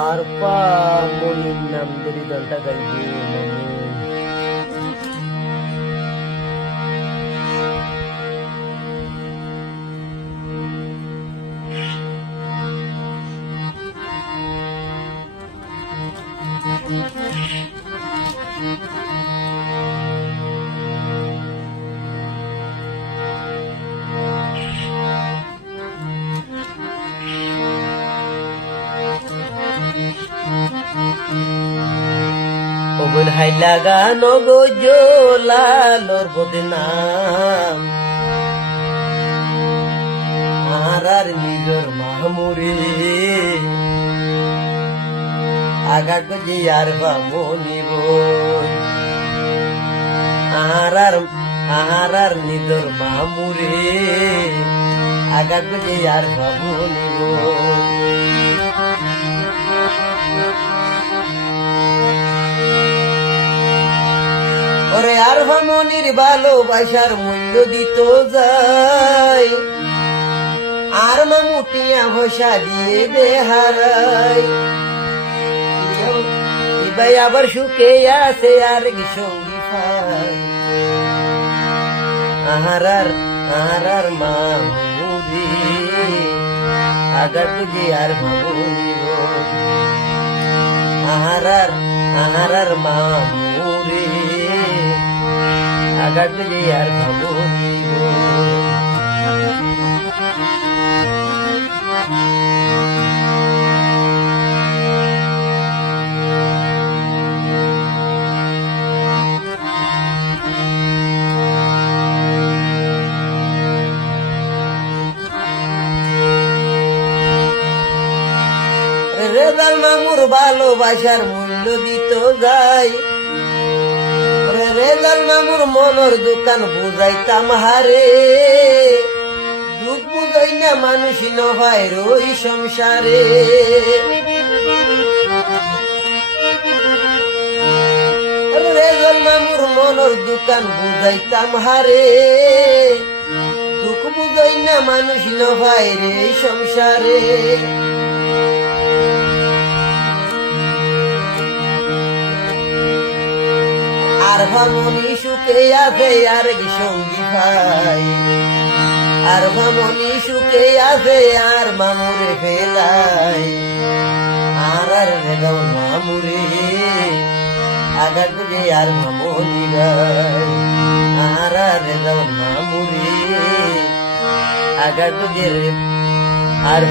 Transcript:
আর পা মনির নাম ধরি দলটা গাইবে ওগুন হাইলা গান গো জোলালোর বদনাম আর নিজর মাহমুরে আগা গজি আর বামনিব আর নিজর মাহমুরে আগা গজি আর বামনিব ওরে আর ভামনির ভালোবাসার মূল্য দিত যাই আর মামুটিয়া ভসা দিয়ে দে হারাই ভাই আবার সুখে আছে আর কি সঙ্গী ভাই আহার মামুরি আগার তুঝে আর ভাবনিব আহার মামুরি আগার তুঝে আর ভাবনিব রেজাল মামুর ভালোবাসার মূল্য দিত যাই রেজাল মামুর মনের দোকান বুঝাইতাম হারে দুঃখ বুঝাই না মানুষ নয় রই সংসারে রেজাল মামুর মনের দোকান বুঝাইতাম হারে দুঃখ বুঝাই না মানুষ নয় রে সংসারে আর ভামনি সুখে আছে আর কি সঙ্গী ভাই আর ভামনি সুখে আছে আর মামুরে ফেলাই আর রেগাও মামুরে আগার তুঝে আর মামনি ভাই আর রেগাও মামুরে আগার তুঝে আর